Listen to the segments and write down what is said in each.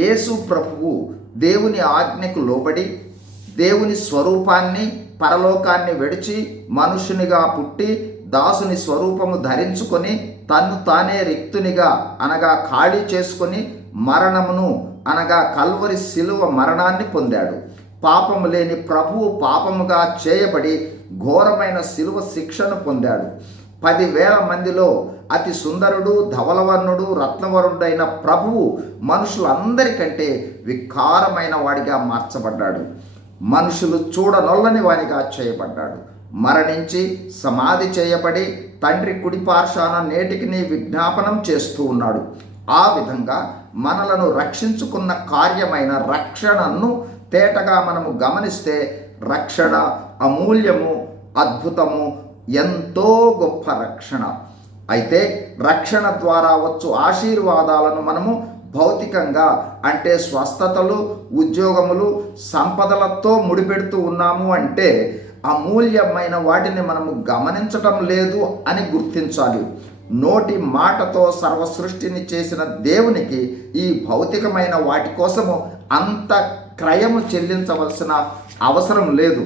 యేసు ప్రభువు దేవుని ఆజ్ఞకు లోబడి దేవుని స్వరూపాన్ని పరలోకాన్ని విడిచి మనుషునిగా పుట్టి దాసుని స్వరూపము ధరించుకొని తన్ను తానే రిక్తునిగా అనగా ఖాళీ చేసుకొని మరణమును అనగా కల్వరి శిలువ మరణాన్ని పొందాడు. పాపము లేని ప్రభువు పాపముగా చేయబడి ఘోరమైన శిలువ శిక్షను పొందాడు. పదివేల మందిలో అతి సుందరుడు ధవలవర్ణుడు రత్నవరుడైన ప్రభువు మనుషులందరికంటే వికారమైన వాడిగా మార్చబడ్డాడు. మనుషులు చూడనొల్లని వానిగా చేయబడ్డాడు. మరణించి సమాధి చేయబడి తండ్రి కుడిపార్శాన నేటికిని నేటికి విజ్ఞాపనం చేస్తూ ఉన్నాడు. ఆ విధంగా మనలను రక్షించుకున్న కార్యమైన రక్షణను తేటగా మనము గమనిస్తే రక్షణ అమూల్యము అద్భుతము ఎంతో గొప్ప రక్షణ. అయితే రక్షణ ద్వారా వచ్చు ఆశీర్వాదాలను మనము భౌతికంగా అంటే స్వస్థతలు ఉద్యోగములు సంపదలతో ముడిపెడుతూ ఉన్నాము అంటే అమూల్యమైన వాటిని మనము గమనించటం లేదు అని గుర్తించాలి. నోటి మాటతో సర్వ సృష్టిని చేసిన దేవునికి ఈ భౌతికమైన వాటి కోసము అంత క్రయము చెల్లించవలసిన అవసరం లేదు.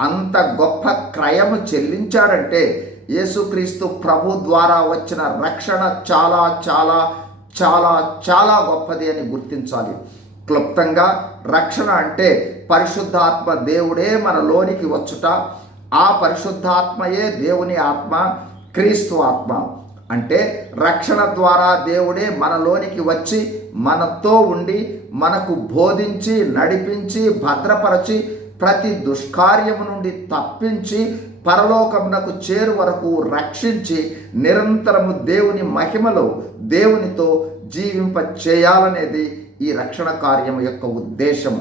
అంత గొప్ప క్రయము చెల్లించాడంటే యేసుక్రీస్తు ప్రభు ద్వారా వచ్చిన రక్షణ చాలా చాలా చాలా చాలా గొప్పది అని గుర్తించాలి. క్లుప్తంగా రక్షణ అంటే పరిశుద్ధాత్మ దేవుడే మనలోనికి వచ్చుట ఆ పరిశుద్ధాత్మయే దేవుని ఆత్మ క్రీస్తు ఆత్మ. అంటే రక్షణ ద్వారా దేవుడే మనలోనికి వచ్చి మనతో ఉండి మనకు బోధించి నడిపించి భద్రపరచి ప్రతి దుష్కార్యము నుండి తప్పించి పరలోకమునకు చేరు వరకు రక్షించి నిరంతరము దేవుని మహిమలో దేవునితో జీవింప చేయాలనేది ఈ రక్షణ కార్యం యొక్క ఉద్దేశం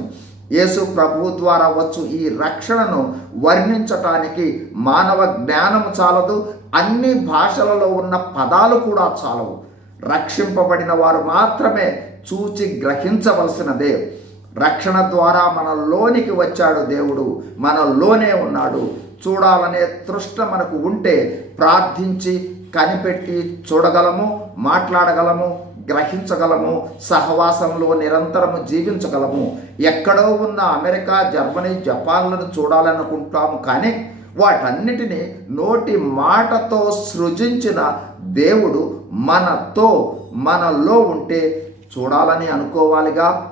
యేసు ప్రభు ద్వారా వచ్చు ఈ రక్షణను వర్ణించటానికి మానవ జ్ఞానము చాలదు అన్ని భాషలలో ఉన్న పదాలు కూడా చాలవు. రక్షింపబడిన వారు మాత్రమే చూచి గ్రహించవలసినదే. రక్షణ ద్వారా మనలోనికి వచ్చాడు దేవుడు మనలోనే ఉన్నాడు. చూడాలనే తృష్ణ మనకు ఉంటే ప్రార్థించి కనిపెట్టి చూడగలము మాట్లాడగలము గ్రహించగలము సహవాసంలో నిరంతరము జీవించగలము. ఎక్కడో ఉన్న అమెరికా జర్మనీ జపాన్లను చూడాలనుకుంటాము కానీ వాటన్నిటినీ నోటి మాటతో సృజించిన దేవుడు మనతో మనలో ఉంటే చూడాలని అనుకోవాలిగా.